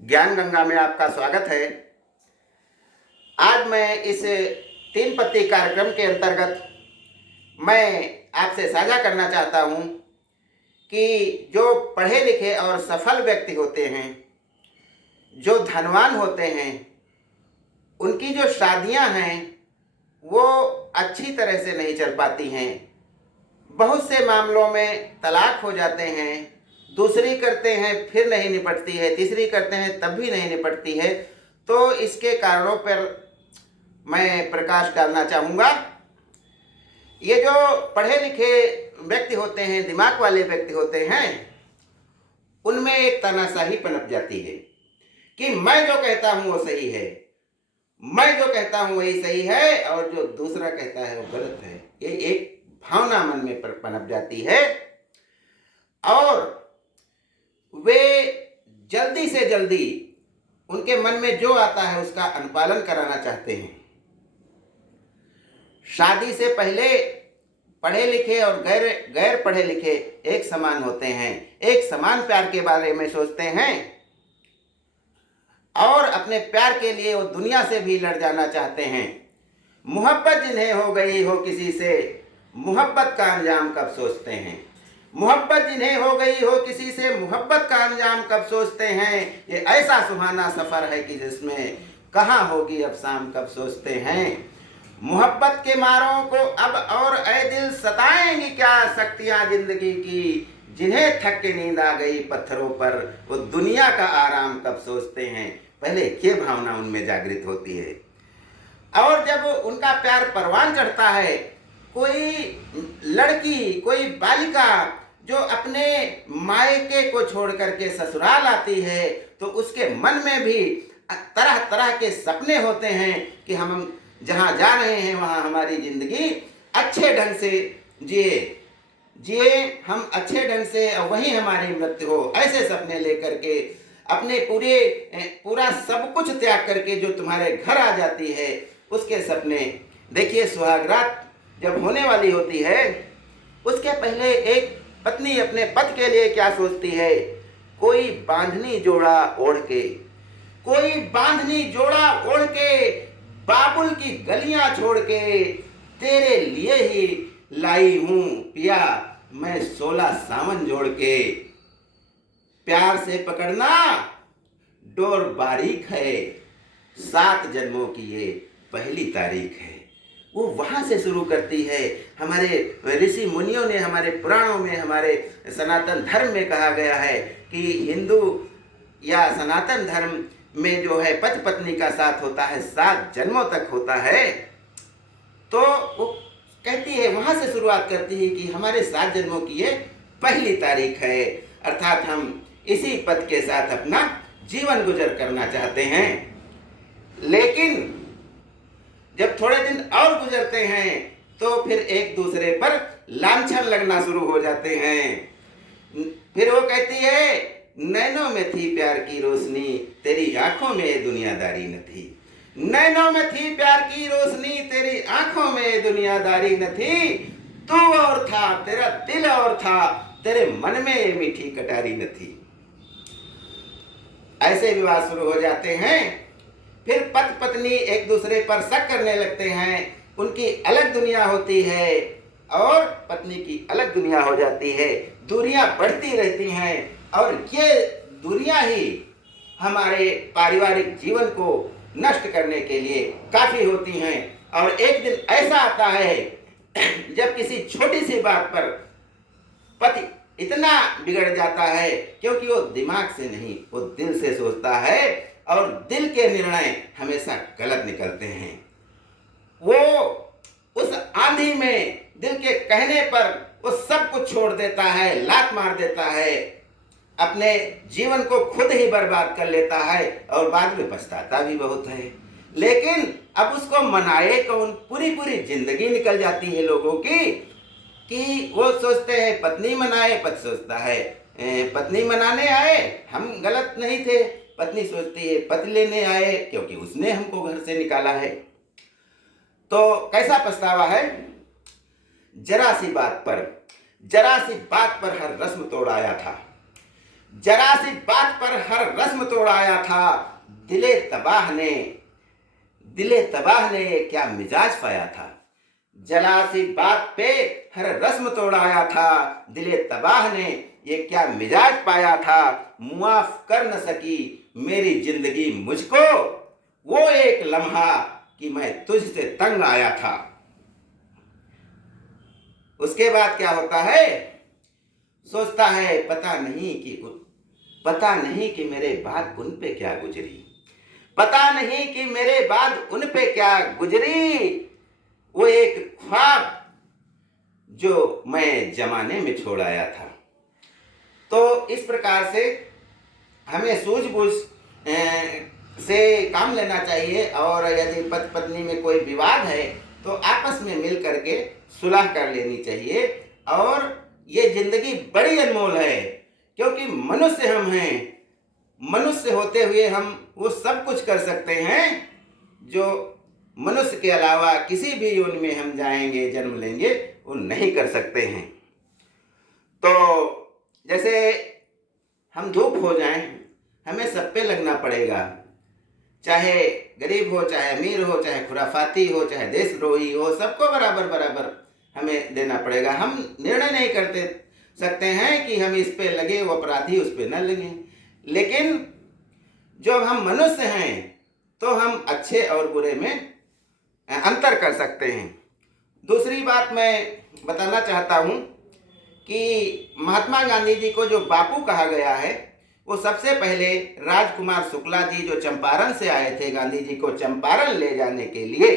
ज्ञान गंगा में आपका स्वागत है। आज मैं इस तीन पत्ती कार्यक्रम के अंतर्गत मैं आपसे साझा करना चाहता हूँ कि जो पढ़े लिखे और सफल व्यक्ति होते हैं, जो धनवान होते हैं, उनकी जो शादियाँ हैं वो अच्छी तरह से नहीं चल पाती हैं। बहुत से मामलों में तलाक हो जाते हैं, दूसरी करते हैं फिर नहीं निपटती है, तीसरी करते हैं तब भी नहीं निपटती है। तो इसके कारणों पर मैं प्रकाश डालना चाहूँगा। ये जो पढ़े लिखे व्यक्ति होते हैं, दिमाग वाले व्यक्ति होते हैं, उनमें एक तानाशाही पनप जाती है कि मैं जो कहता हूँ वो सही है, मैं जो कहता हूँ वही सही है और जो दूसरा कहता है वो गलत है। ये एक भावना मन में पनप जाती है और वे जल्दी से जल्दी उनके मन में जो आता है उसका अनुपालन कराना चाहते हैं। शादी से पहले पढ़े लिखे और गैर पढ़े लिखे एक समान होते हैं, एक समान प्यार के बारे में सोचते हैं और अपने प्यार के लिए वो दुनिया से भी लड़ जाना चाहते हैं। मोहब्बत जिन्हें हो गई हो किसी से, मोहब्बत का अंजाम कब सोचते हैं। मोहब्बत जिन्हें हो गई हो किसी से, मोहब्बत का अंजाम कब सोचते हैं। ये ऐसा सुहाना सफ़र है कि जिसमें कहाँ होगी अब शाम कब सोचते हैं। मोहब्बत के मारों को अब और ऐ दिल सताएंगी क्या शक्तियाँ जिंदगी की, जिन्हें थक के नींद आ गई पत्थरों पर, वो दुनिया का आराम कब सोचते हैं। पहले ये भावना उनमें जागृत होती है और जब उनका प्यार परवान चढ़ता है, कोई लड़की, कोई बालिका जो अपने मायके को छोड़ करके ससुराल आती है, तो उसके मन में भी तरह तरह के सपने होते हैं कि हम जहाँ जा रहे हैं वहाँ हमारी ज़िंदगी अच्छे ढंग से जिए हम अच्छे ढंग से, वहीं हमारी मृत्यु हो। ऐसे सपने लेकर के अपने पूरा सब कुछ त्याग करके जो तुम्हारे घर आ जाती है उसके सपने। देखिए, सुहागरात जब होने वाली होती है उसके पहले एक पत्नी अपने पति के लिए क्या सोचती है। कोई बांधनी जोड़ा ओढ़ के, कोई बांधनी जोड़ा ओढ़ के, बाबुल की गलियां छोड़ के, तेरे लिए ही लाई हूँ पिया मैं 16 सावन जोड़ के। प्यार से पकड़ना डोर बारीक है, 7 जन्मों की ये पहली तारीख है। वो वहाँ से शुरू करती है। हमारे ऋषि मुनियों ने, हमारे पुराणों में, हमारे सनातन धर्म में कहा गया है कि हिंदू या सनातन धर्म में जो है पति पत्नी का साथ होता है 7 जन्मों तक होता है। तो वो कहती है, वहाँ से शुरुआत करती है कि हमारे 7 जन्मों की ये पहली तारीख है, अर्थात हम इसी पति के साथ अपना जीवन गुजर करना चाहते हैं। लेकिन जब थोड़े दिन और गुजरते हैं तो फिर एक दूसरे पर लांछन लगना शुरू हो जाते हैं। फिर वो कहती है, नैनों में थी प्यार की रोशनी, तेरी आंखों में दुनियादारी न थी। नैनों में थी प्यार की रोशनी, तेरी आंखों में दुनियादारी न थी। तू और था, तेरा दिल और था, तेरे मन में ये मीठी कटारी न थी। ऐसे विवाद शुरू हो जाते हैं। फिर पति पत्नी एक दूसरे पर शक करने लगते हैं। उनकी अलग दुनिया होती है और पत्नी की अलग दुनिया हो जाती है। दूरियां बढ़ती रहती हैं और ये दूरियां ही हमारे पारिवारिक जीवन को नष्ट करने के लिए काफ़ी होती हैं। और एक दिन ऐसा आता है जब किसी छोटी सी बात पर पति इतना बिगड़ जाता है, क्योंकि वो दिमाग से नहीं, वो दिल से सोचता है और दिल के निर्णय हमेशा गलत निकलते हैं। वो उस आंधी में दिल के कहने पर वो सब कुछ छोड़ देता है, लात मार देता है, अपने जीवन को खुद ही बर्बाद कर लेता है और बाद में पछताता भी बहुत है। लेकिन अब उसको मनाए कौन? पूरी पूरी जिंदगी निकल जाती है लोगों की कि वो सोचते हैं पत्नी मनाए, पति सोचता है पत्नी मनाने आए, हम गलत नहीं थे। पत्नी सोचती है पति लेने आए क्योंकि उसने हमको घर से निकाला है। तो कैसा पछतावा है। जरा सी बात पर हर रस्म तोड़ आया था। जरा सी बात पर हर रस्म तोड़ाया था, दिले तबाह ने क्या मिजाज पाया था। जरा सी बात पे हर रस्म तोड़ाया था, दिले तबाह ने ये क्या मिजाज पाया था। मुआफ कर न सकी मेरी जिंदगी मुझको, वो एक लम्हा कि मैं तुझसे तंग आया था। उसके बाद क्या होता है, सोचता है पता नहीं कि मेरे बाद उन पे क्या गुजरी, पता नहीं कि मेरे बाद उन पे क्या गुजरी। वो एक ख्वाब जो मैं जमाने में छोड़ आया था। तो इस प्रकार से हमें सूझबूझ से काम लेना चाहिए, और यदि पति पत्नी में कोई विवाद है तो आपस में मिल करके सुलह कर लेनी चाहिए। और ये जिंदगी बड़ी अनमोल है, क्योंकि मनुष्य हम हैं। मनुष्य होते हुए हम वो सब कुछ कर सकते हैं जो मनुष्य के अलावा किसी भी योनि में हम जाएंगे, जन्म लेंगे, वो नहीं कर सकते हैं। तो जैसे हम धूप हो जाएं, हमें सब पे लगना पड़ेगा, चाहे गरीब हो, चाहे अमीर हो, चाहे खुराफाती हो, चाहे देशद्रोही हो, सबको बराबर बराबर हमें देना पड़ेगा। हम निर्णय नहीं करते सकते हैं कि हम इस पे लगे, वो अपराधी उस पे न लगे। लेकिन जब हम मनुष्य हैं तो हम अच्छे और बुरे में अंतर कर सकते हैं। दूसरी बात मैं बताना चाहता हूँ कि महात्मा गांधी जी को जो बापू कहा गया है, वो सबसे पहले राजकुमार शुक्ला जी जो चंपारण से आए थे गांधी जी को चंपारण ले जाने के लिए,